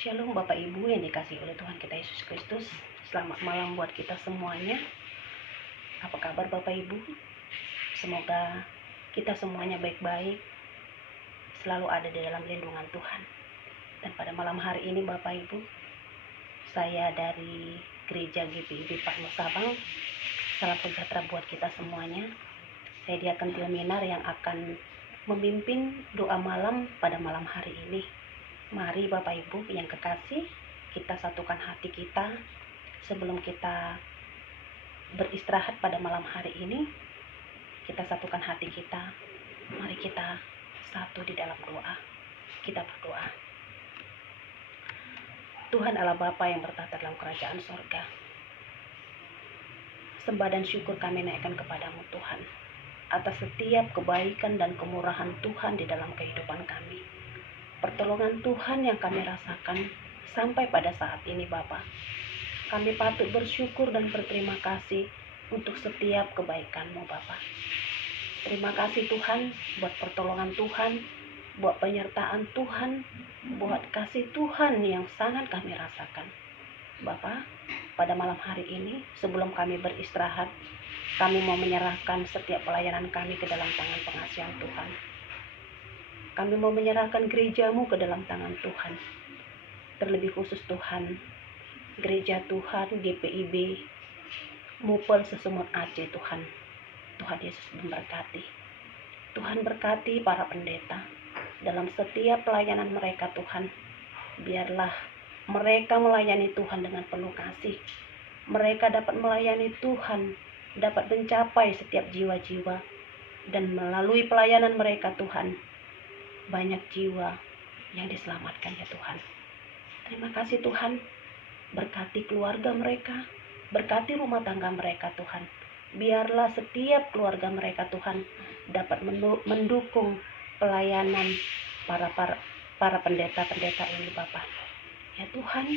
Shalom Bapak Ibu yang dikasihi oleh Tuhan kita Yesus Kristus. Selamat malam buat kita semuanya. Apa kabar Bapak Ibu? Semoga kita semuanya baik-baik, selalu ada di dalam lindungan Tuhan. Dan pada malam hari ini Bapak Ibu, saya dari Gereja GPIB Pak Sabang, salam sejahtera buat kita semuanya. Saya Diakon Tilminar yang akan memimpin doa malam pada malam hari ini. Mari Bapak Ibu yang kekasih, kita satukan hati kita sebelum kita beristirahat pada malam hari ini. Kita satukan hati kita, mari kita satu di dalam doa. Kita berdoa. Tuhan Allah Bapa yang bertata dalam kerajaan sorga, sembah dan syukur kami naikkan kepadamu Tuhan, atas setiap kebaikan dan kemurahan Tuhan di dalam kehidupan kami. Pertolongan Tuhan yang kami rasakan sampai pada saat ini Bapa. Kami patut bersyukur dan berterima kasih untuk setiap kebaikan-Mu Bapa. Terima kasih Tuhan buat pertolongan Tuhan, buat penyertaan Tuhan, buat kasih Tuhan yang sangat kami rasakan. Bapa, pada malam hari ini sebelum kami beristirahat, kami mau menyerahkan setiap pelayanan kami ke dalam tangan pengasihan Tuhan. Kami mau menyerahkan gereja-Mu ke dalam tangan Tuhan. Terlebih khusus Tuhan, gereja Tuhan, GPIB, Mupel Sesumur Aceh Tuhan. Tuhan Yesus memberkati. Tuhan berkati para pendeta dalam setiap pelayanan mereka Tuhan. Biarlah mereka melayani Tuhan dengan penuh kasih. Mereka dapat melayani Tuhan, dapat mencapai setiap jiwa-jiwa. Dan melalui pelayanan mereka Tuhan, banyak jiwa yang diselamatkan ya Tuhan. Terima kasih Tuhan, berkati keluarga mereka, berkati rumah tangga mereka Tuhan. Biarlah setiap keluarga mereka Tuhan dapat mendukung pelayanan para pendeta-pendeta ini Bapa. Ya Tuhan,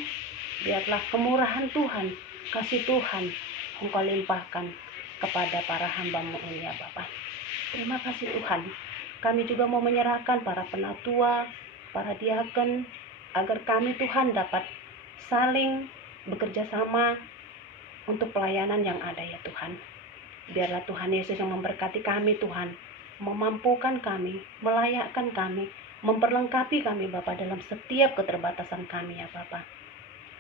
biarlah kemurahan Tuhan, kasih Tuhan Engkau limpahkan kepada para hamba-Mu ini ya Bapa. Terima kasih Tuhan. Kami juga mau menyerahkan para penatua, para diakon, agar kami Tuhan dapat saling bekerja sama untuk pelayanan yang ada ya Tuhan. Biarlah Tuhan Yesus yang memberkati kami Tuhan, memampukan kami, melayakkan kami, memperlengkapi kami Bapa dalam setiap keterbatasan kami ya Bapa.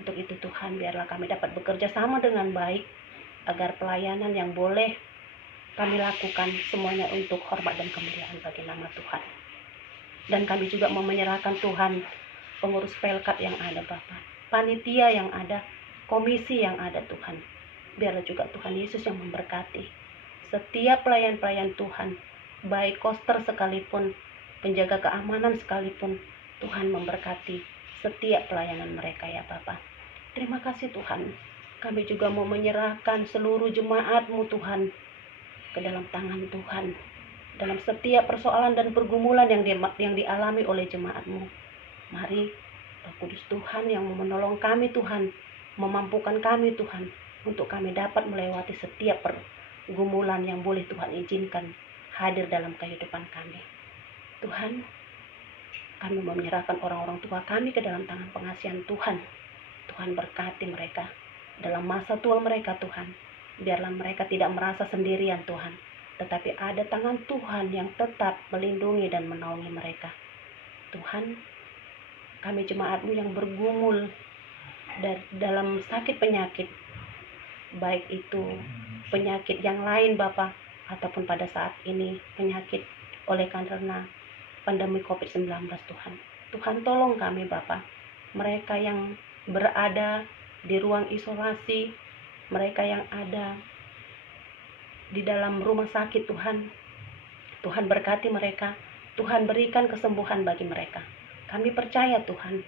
Untuk itu Tuhan, biarlah kami dapat bekerja sama dengan baik, agar pelayanan yang boleh kami lakukan semuanya untuk hormat dan kemuliaan bagi nama Tuhan. Dan kami juga mau menyerahkan Tuhan pengurus pelkat yang ada Bapa, panitia yang ada, komisi yang ada Tuhan. Biarlah juga Tuhan Yesus yang memberkati setiap pelayan-pelayan Tuhan, baik koster sekalipun, penjaga keamanan sekalipun. Tuhan memberkati setiap pelayanan mereka ya Bapa. Terima kasih Tuhan. Kami juga mau menyerahkan seluruh jemaat-Mu Tuhan ke dalam tangan Tuhan, dalam setiap persoalan dan pergumulan yang dialami oleh jemaat-Mu. Mari Roh Kudus Tuhan yang menolong kami Tuhan, memampukan kami Tuhan, untuk kami dapat melewati setiap pergumulan yang boleh Tuhan izinkan hadir dalam kehidupan kami. Tuhan, kami menyerahkan orang-orang tua kami ke dalam tangan pengasihan Tuhan. Tuhan berkati mereka dalam masa tua mereka Tuhan. Biarlah mereka tidak merasa sendirian Tuhan, tetapi ada tangan Tuhan yang tetap melindungi dan menaungi mereka. Tuhan, kami jemaat-Mu yang bergumul dalam sakit penyakit, baik itu penyakit yang lain Bapa, ataupun pada saat ini penyakit oleh karena pandemi COVID-19 Tuhan. Tuhan tolong kami Bapa, mereka yang berada di ruang isolasi, mereka yang ada di dalam rumah sakit Tuhan. Tuhan berkati mereka, Tuhan berikan kesembuhan bagi mereka. Kami percaya Tuhan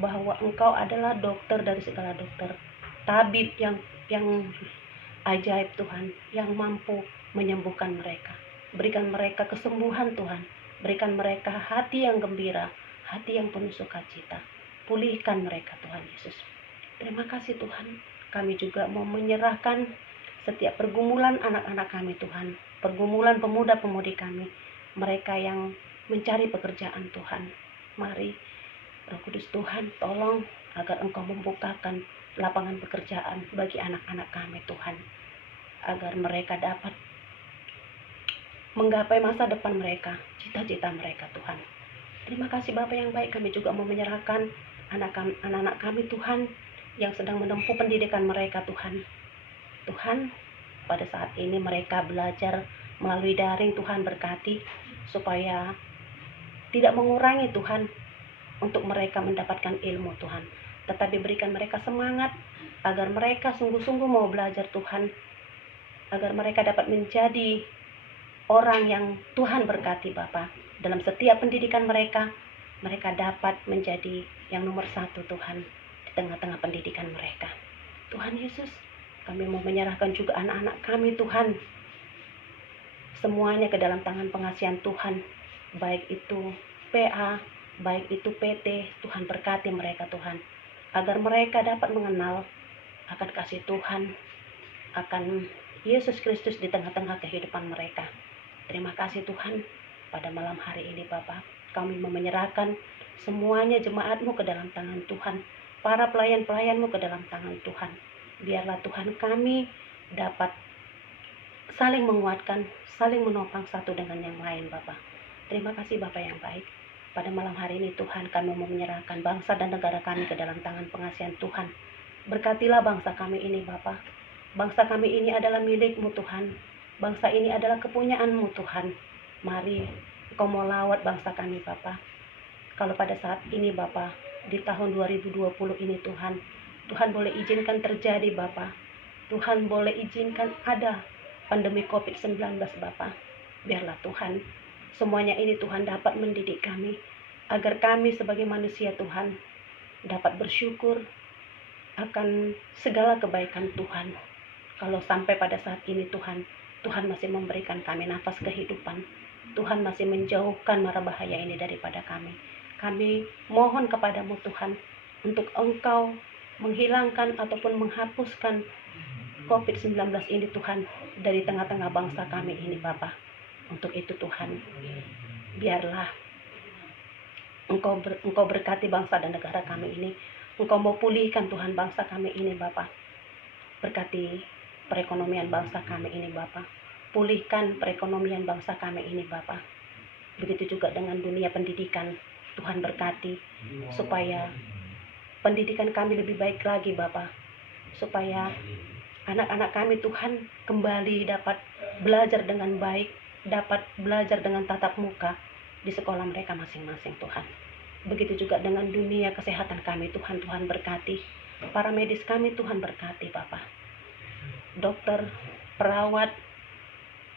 bahwa Engkau adalah dokter dari segala dokter, tabib yang ajaib Tuhan, yang mampu menyembuhkan mereka. Berikan mereka kesembuhan Tuhan, berikan mereka hati yang gembira, hati yang penuh sukacita. Pulihkan mereka Tuhan Yesus. Terima kasih Tuhan. Kami juga mau menyerahkan setiap pergumulan anak-anak kami Tuhan, pergumulan pemuda-pemudi kami, mereka yang mencari pekerjaan Tuhan. Mari Roh Kudus Tuhan, tolong agar Engkau membukakan lapangan pekerjaan bagi anak-anak kami Tuhan, agar mereka dapat menggapai masa depan mereka, cita-cita mereka Tuhan. Terima kasih Bapa yang baik, kami juga mau menyerahkan anak-anak kami Tuhan, yang sedang menempuh pendidikan mereka Tuhan. Tuhan, pada saat ini mereka belajar melalui daring, Tuhan berkati, supaya tidak mengurangi Tuhan untuk mereka mendapatkan ilmu Tuhan, tetapi berikan mereka semangat agar mereka sungguh-sungguh mau belajar Tuhan, agar mereka dapat menjadi orang yang Tuhan berkati Bapa. Dalam setiap pendidikan mereka, mereka dapat menjadi yang nomor satu Tuhan di tengah-tengah pendidikan mereka. Tuhan Yesus, kami mau menyerahkan juga anak-anak kami Tuhan, semuanya ke dalam tangan pengasihan Tuhan, baik itu PA, baik itu PT. Tuhan berkati mereka Tuhan, agar mereka dapat mengenal akan kasih Tuhan, akan Yesus Kristus di tengah-tengah kehidupan mereka. Terima kasih Tuhan, pada malam hari ini Bapa, kami menyerahkan semuanya jemaat-Mu ke dalam tangan Tuhan, para pelayan-pelayan-Mu ke dalam tangan Tuhan. Biarlah Tuhan kami dapat saling menguatkan, saling menopang satu dengan yang lain Bapa. Terima kasih Bapa yang baik. Pada malam hari ini Tuhan, kami mau menyerahkan bangsa dan negara kami ke dalam tangan pengasihan Tuhan. Berkatilah bangsa kami ini Bapa. Bangsa kami ini adalah milik-Mu Tuhan. Bangsa ini adalah kepunyaan-Mu Tuhan. Mari Engkau mau lawat bangsa kami Bapa. Kalau pada saat ini Bapa, di tahun 2020 ini Tuhan, Tuhan boleh izinkan terjadi Bapa. Tuhan boleh izinkan ada pandemi COVID-19 Bapa. Biarlah Tuhan, semuanya ini Tuhan dapat mendidik kami, agar kami sebagai manusia Tuhan dapat bersyukur akan segala kebaikan Tuhan. Kalau sampai pada saat ini Tuhan masih memberikan kami nafas kehidupan, Tuhan masih menjauhkan mara bahaya ini daripada kami. Kami mohon kepadamu Tuhan, untuk Engkau menghilangkan ataupun menghapuskan COVID-19 ini Tuhan dari tengah-tengah bangsa kami ini Bapa. Untuk itu Tuhan, biarlah Engkau berkati bangsa dan negara kami ini. Engkau mau pulihkan Tuhan bangsa kami ini Bapa. Berkati perekonomian bangsa kami ini Bapa. Pulihkan perekonomian bangsa kami ini Bapa. Begitu juga dengan dunia pendidikan. Tuhan berkati supaya pendidikan kami lebih baik lagi Bapa. Supaya anak-anak kami Tuhan kembali dapat belajar dengan baik, dapat belajar dengan tatap muka di sekolah mereka masing-masing Tuhan. Begitu juga dengan dunia kesehatan kami Tuhan. Tuhan berkati para medis kami, Tuhan berkati Bapa. Dokter, perawat,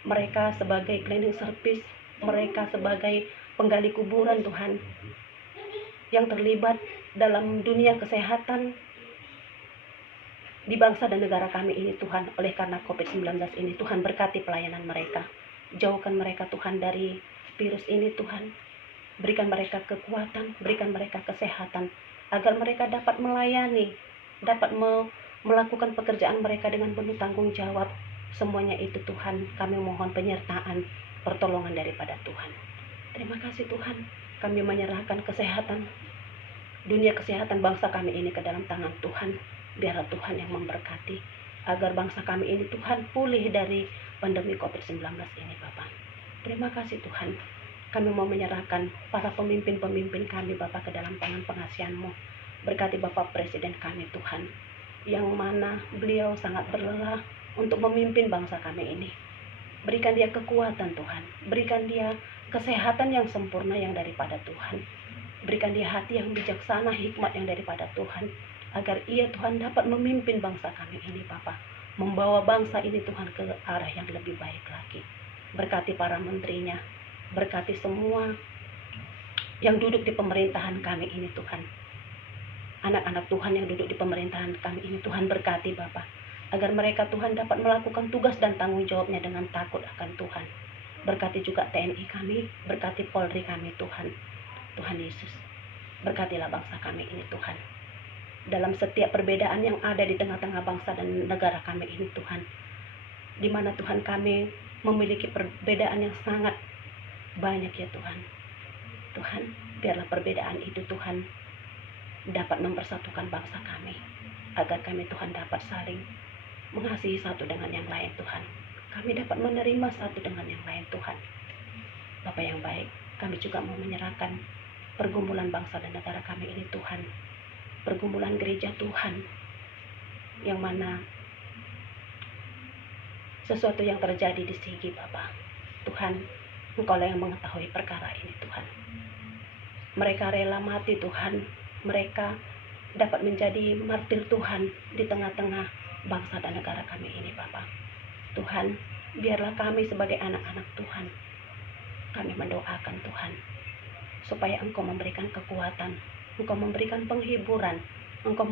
mereka sebagai cleaning service, mereka sebagai penggali kuburan Tuhan, yang terlibat dalam dunia kesehatan di bangsa dan negara kami ini Tuhan, oleh karena COVID-19 ini Tuhan berkati pelayanan mereka. Jauhkan mereka Tuhan dari virus ini Tuhan. Berikan mereka kekuatan, berikan mereka kesehatan, agar mereka dapat melayani, dapat melakukan pekerjaan mereka dengan penuh tanggung jawab. Semuanya itu Tuhan, kami mohon penyertaan, pertolongan daripada Tuhan. Terima kasih Tuhan, kami menyerahkan kesehatan, dunia kesehatan bangsa kami ini ke dalam tangan Tuhan. Biarlah Tuhan yang memberkati, agar bangsa kami ini Tuhan pulih dari pandemi COVID-19 ini Bapak. Terima kasih Tuhan, kami mau menyerahkan para pemimpin-pemimpin kami Bapak ke dalam tangan pengasihan-Mu. Berkati Bapak Presiden kami Tuhan, yang mana beliau sangat berlelah untuk memimpin bangsa kami ini. Berikan dia kekuatan Tuhan, berikan dia kesehatan yang sempurna yang daripada Tuhan. Berikan dia hati yang bijaksana, hikmat yang daripada Tuhan, agar ia Tuhan dapat memimpin bangsa kami ini Bapak, membawa bangsa ini Tuhan ke arah yang lebih baik lagi. Berkati para menterinya, berkati semua yang duduk di pemerintahan kami ini Tuhan. Anak-anak Tuhan yang duduk di pemerintahan kami ini Tuhan berkati Bapak, agar mereka Tuhan dapat melakukan tugas dan tanggung jawabnya dengan takut akan Tuhan. Berkati juga TNI kami, berkati Polri kami Tuhan. Tuhan Yesus, berkatilah bangsa kami ini Tuhan. Dalam setiap perbedaan yang ada di tengah-tengah bangsa dan negara kami ini Tuhan, di mana Tuhan kami memiliki perbedaan yang sangat banyak ya Tuhan. Tuhan, biarlah perbedaan itu Tuhan dapat mempersatukan bangsa kami, agar kami Tuhan dapat saling mengasihi satu dengan yang lain Tuhan. Kami dapat menerima satu dengan yang lain Tuhan. Bapa yang baik, kami juga mau menyerahkan pergumulan bangsa dan negara kami ini Tuhan. Pergumulan gereja Tuhan, yang mana sesuatu yang terjadi di Sigi Bapa. Tuhan, Engkau yang mengetahui perkara ini Tuhan. Mereka rela mati Tuhan. Mereka dapat menjadi martir Tuhan di tengah-tengah bangsa dan negara kami ini Bapa. Tuhan, biarlah kami sebagai anak-anak Tuhan, kami mendoakan Tuhan, supaya Engkau memberikan kekuatan, Engkau memberikan penghiburan, Engkau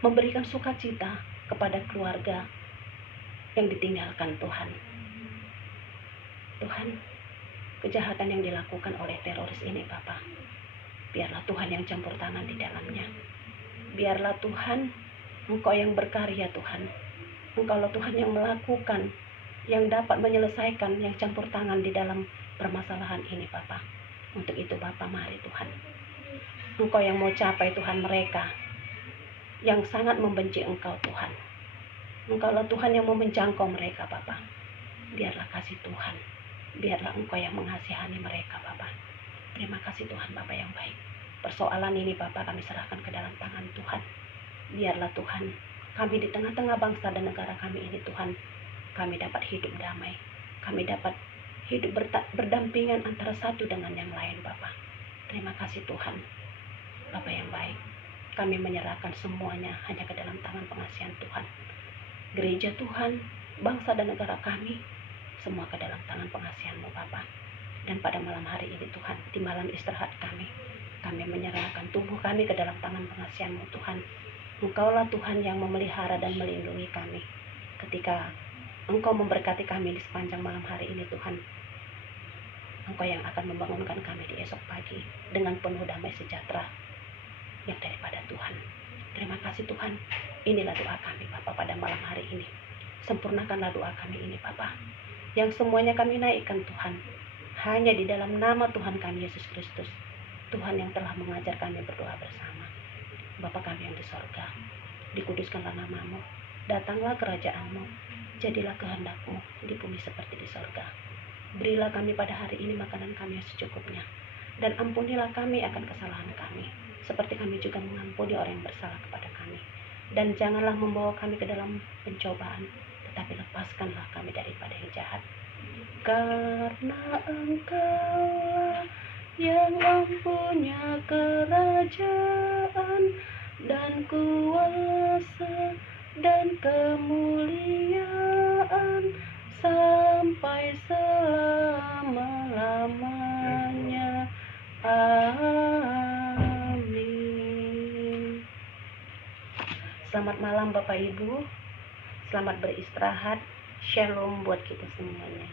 memberikan sukacita kepada keluarga yang ditinggalkan Tuhan. Tuhan, kejahatan yang dilakukan oleh teroris ini Bapa, biarlah Tuhan yang campur tangan di dalamnya. Biarlah Tuhan, Engkau yang berkarya Tuhan. Engkaulah Tuhan yang melakukan, yang dapat menyelesaikan, yang campur tangan di dalam permasalahan ini Bapa. Untuk itu Bapa, mari Tuhan, Engkau yang mau capai Tuhan mereka yang sangat membenci Engkau Tuhan. Engkaulah Tuhan yang mau menjangkau mereka Bapa. Biarlah kasih Tuhan, biarlah Engkau yang mengasihani mereka Bapa. Terima kasih Tuhan Bapa yang baik. Persoalan ini Bapa kami serahkan ke dalam tangan Tuhan. Biarlah Tuhan, kami di tengah-tengah bangsa dan negara kami ini Tuhan, kami dapat hidup damai. Kami dapat hidup berdampingan antara satu dengan yang lain Bapa. Terima kasih Tuhan Bapa yang baik. Kami menyerahkan semuanya hanya ke dalam tangan pengasihan Tuhan. Gereja Tuhan, bangsa dan negara kami, semua ke dalam tangan pengasihan-Mu Bapa. Dan pada malam hari ini Tuhan, di malam istirahat kami menyerahkan tubuh kami ke dalam tangan pengasihan-Mu Tuhan. Engkaulah Tuhan yang memelihara dan melindungi kami. Ketika Engkau memberkati kami di sepanjang malam hari ini Tuhan, Engkau yang akan membangunkan kami di esok pagi dengan penuh damai sejahtera yang daripada Tuhan. Terima kasih Tuhan. Inilah doa kami Bapa pada malam hari ini. Sempurnakanlah doa kami ini Bapa, yang semuanya kami naikkan Tuhan, hanya di dalam nama Tuhan kami Yesus Kristus, Tuhan yang telah mengajar kami berdoa bersama. Bapa kami yang di sorga, dikuduskanlah nama-Mu, datanglah kerajaan-Mu, jadilah kehendak-Mu di bumi seperti di sorga. Berilah kami pada hari ini makanan kami yang secukupnya, dan ampunilah kami akan kesalahan kami, seperti kami juga mengampuni orang yang bersalah kepada kami. Dan janganlah membawa kami ke dalam pencobaan, tetapi lepaskanlah kami daripada yang jahat. Karena Engkaulah yang mempunyai kerajaan dan kuasa dan kemuliaan sampai selama-lamanya. Amin. Selamat malam Bapak Ibu, selamat beristirahat. Shalom buat kita semuanya.